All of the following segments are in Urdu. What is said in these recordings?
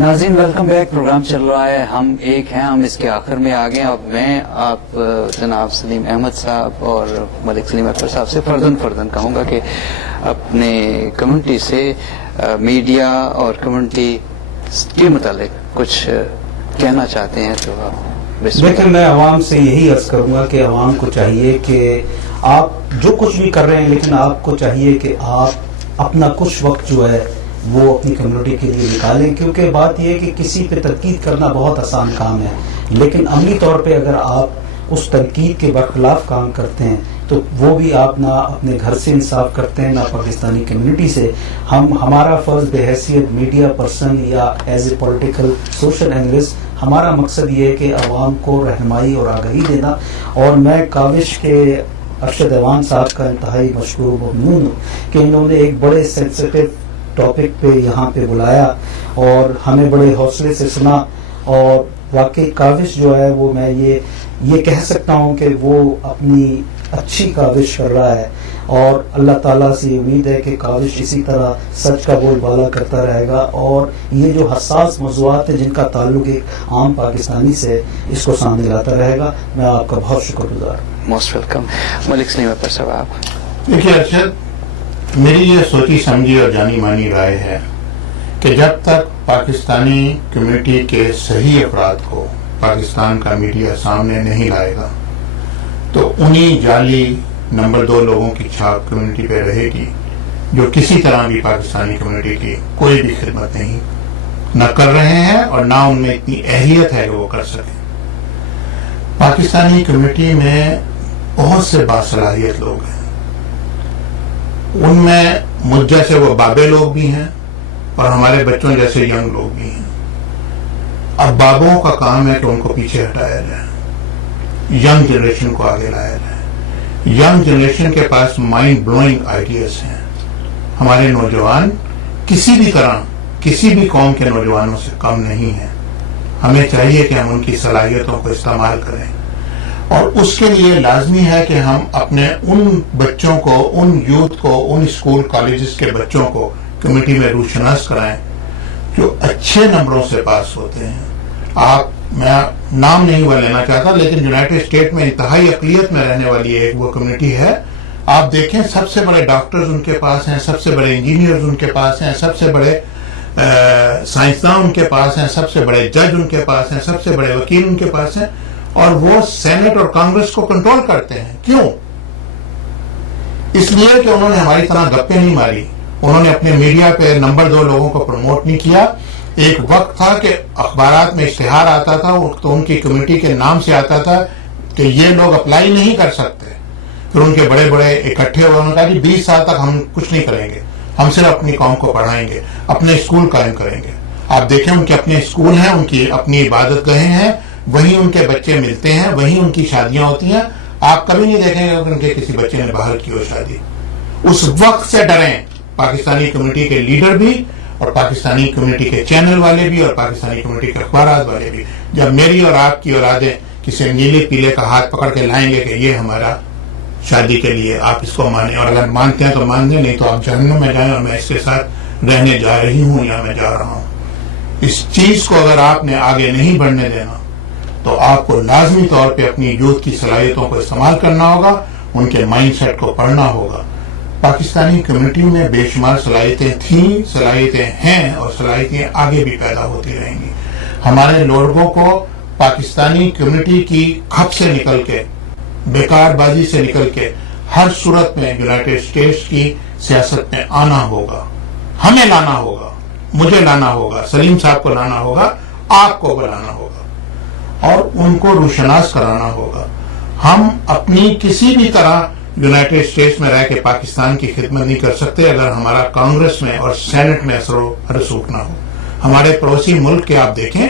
ناظرین ویلکم بیک. پروگرام چل رہا ہے ہم ایک ہیں، ہم اس کے آخر میں آ گئے. اب میں آپ جناب سلیم احمد صاحب اور ملک سلیم اکبر صاحب سے فردن کہوں گا کہ اپنے کمیونٹی سے میڈیا اور کمیونٹی کے متعلق کچھ کہنا چاہتے ہیں تو آپ. لیکن میں عوام سے یہی عرض کروں گا کہ عوام کو چاہیے کہ آپ جو کچھ بھی کر رہے ہیں، لیکن آپ کو چاہیے کہ آپ اپنا کچھ وقت جو ہے وہ اپنی کمیونٹی کے لیے نکالیں، کیونکہ بات یہ ہے کہ کسی پہ تنقید کرنا بہت آسان کام ہے، لیکن عملی طور پہ اگر آپ اس تنقید کے برخلاف کام کرتے ہیں تو وہ بھی آپ نہ اپنے گھر سے انصاف کرتے ہیں نہ پاکستانی کمیونٹی سے. ہمارا فرض بحیثیت میڈیا پرسن یا as a political social analyst, ہمارا مقصد یہ ہے کہ عوام کو رہنمائی اور آگاہی دینا. اور میں کاوش کے ارشد ایوان صاحب کا انتہائی مشکور و ممنون ہوں کہ انہوں نے ایک بڑے سینسیٹیو ٹاپک پہ یہاں پہ بلایا اور ہمیں بڑے حوصلے سے سنا. اور واقعی کاوش جو ہے وہ میں یہ کہہ سکتا ہوں کہ وہ اپنی اچھی کاوش کر رہا ہے، اور اللہ تعالیٰ سے امید ہے کہ کاوش اسی طرح سچ کا بول بالا کرتا رہے گا، اور یہ جو حساس موضوعات ہیں جن کا تعلق ایک عام پاکستانی سے، اس کو سامنے لاتا رہے گا. میں آپ کا بہت شکر گزار ہوں. Most welcome. ملک سلیم اکبر صاحب. دیکھیے ارشد، میری یہ سوچی سمجھی اور جانی مانی رائے ہے کہ جب تک پاکستانی کمیونٹی کے صحیح افراد کو پاکستان کا میڈیا سامنے نہیں لائے گا تو انہی جعلی نمبر 2 لوگوں کی چھاپ کمیونٹی پہ رہے گی، جو کسی طرح بھی پاکستانی کمیونٹی کی کوئی بھی خدمت نہیں نہ کر رہے ہیں اور نہ ان میں اتنی اہلیت ہے کہ وہ کر سکیں. پاکستانی کمیونٹی میں بہت سے باصلاحیت لوگ ہیں، ان میں مجھ جیسے وہ بابے لوگ بھی ہیں اور ہمارے بچوں جیسے ینگ لوگ بھی ہیں. اب بابوں کا کام ہے کہ ان کو پیچھے ہٹایا جائے، ینگ جنریشن کو آگے لایا جائے. ینگ جنریشن کے پاس مائنڈ بلوئنگ آئیڈیاز ہیں. ہمارے نوجوان کسی بھی طرح کسی بھی قوم کے نوجوانوں سے کم نہیں ہیں. ہمیں چاہیے کہ ہم ان کی صلاحیتوں کو استعمال کریں، اور اس کے لیے لازمی ہے کہ ہم اپنے ان بچوں کو، ان یوتھ کو، ان اسکول کالجز کے بچوں کو کمیونٹی میں روشناس کرائیں جو اچھے نمبروں سے پاس ہوتے ہیں. میں نام نہیں وہ لینا چاہتا، لیکن یونائٹڈ اسٹیٹ میں انتہائی اقلیت میں رہنے والی ایک وہ کمیونٹی ہے. آپ دیکھیں سب سے بڑے ڈاکٹرز ان کے پاس ہیں، سب سے بڑے انجینئرز ان کے پاس ہیں، سب سے بڑے سائنسدان ان کے پاس ہیں، سب سے بڑے جج ان کے پاس ہیں، سب سے بڑے وکیل ان کے پاس ہیں، اور وہ سینٹ اور کانگریس کو کنٹرول کرتے ہیں. کیوں؟ اس لیے کہ انہوں نے ہماری طرح گپے نہیں ماری، انہوں نے اپنے میڈیا پہ نمبر 2 لوگوں کو پروموٹ نہیں کیا. ایک وقت تھا کہ اخبارات میں اشتہار آتا تھا تو ان کی کمیونٹی کے نام سے آتا تھا کہ یہ لوگ اپلائی نہیں کر سکتے. پھر ان کے بڑے بڑے اکٹھے ہوئے، انہوں نے کہا کہ 20 سال تک ہم کچھ نہیں کریں گے، ہم صرف اپنی قوم کو پڑھائیں گے، اپنے اسکول قائم کریں گے. آپ دیکھیں ان کے اپنے اسکول ہیں، ان کی اپنی عبادت گاہیں ہیں، وہیں ان کے بچے ملتے ہیں، وہیں ان کی شادیاں ہوتی ہیں. آپ کبھی نہیں دیکھیں گے کہ ان کے کسی بچے نے باہر کی ہو شادی. اس وقت سے ڈریں پاکستانی کمیونٹی کے لیڈر بھی، اور پاکستانی کمیونٹی کے چینل والے بھی، اور پاکستانی کمیونٹی کے اخبارات والے بھی. جب میری اور آپ کی اولادیں کسی نیلے پیلے کا ہاتھ پکڑ کے لائیں گے کہ یہ ہمارا شادی کے لیے، آپ اس کو مانیں، اور اگر مانتے ہیں تو مان لیں، نہیں تو آپ جہنم میں جائیں اور میں اس کے ساتھ رہنے جا رہی ہوں یا میں جا رہا ہوں. اس چیز کو اگر آپ نے آگے نہیں بڑھنے دینا تو آپ کو لازمی طور پہ اپنی یوتھ کی صلاحیتوں کو استعمال کرنا ہوگا، ان کے مائنڈ سیٹ کو پڑھنا ہوگا. پاکستانی کمیونٹی میں بے شمار صلاحیتیں تھیں، صلاحیتیں ہیں، اور صلاحیتیں آگے بھی پیدا ہوتی رہیں گی. ہمارے لوگوں کو پاکستانی کمیونٹی کی کھپ سے نکل کے، بیکار بازی سے نکل کے، ہر صورت میں یونائٹڈ اسٹیٹس کی سیاست میں آنا ہوگا. ہمیں لانا ہوگا، مجھے لانا ہوگا، سلیم صاحب کو لانا ہوگا، آپ کو بلانا ہوگا، اور ان کو روشناس کرانا ہوگا. ہم اپنی کسی بھی طرح یونائٹڈ اسٹیٹس میں رہ کے پاکستان کی خدمت نہیں کر سکتے اگر ہمارا کانگریس میں اور سینٹ میں اثر و رسوخ نہ ہو. ہمارے پڑوسی ملک کے آپ دیکھیں،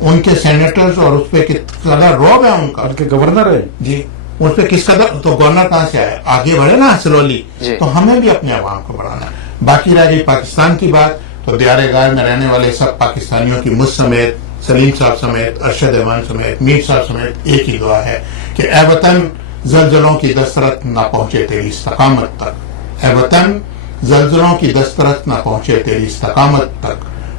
ان کے سینیٹرز اور اس پہ کس قدر روب ہے ان کا. ان کے گورنر ہے جی، اس پہ کس قدر، تو گورنر کہاں سے آئے؟ آگے بڑھے نا سلولی. تو ہمیں بھی اپنے عوام کو بڑھانا ہے. باقی رہ گئی پاکستان کی بات، تو دیار غار میں رہنے والے سب پاکستانیوں کی مجھ سمیت، سلیم صاحب سمیت، ارشد ایوان سمیت، میر صاحب سمیت ایک ہی دعا ہے کہ اے وطن زلزلوں کی دسترس نہ پہنچے تیری استقامت تک. اے وطن زلزلوں کی دسترس نہ پہنچے تیری استقامت تک.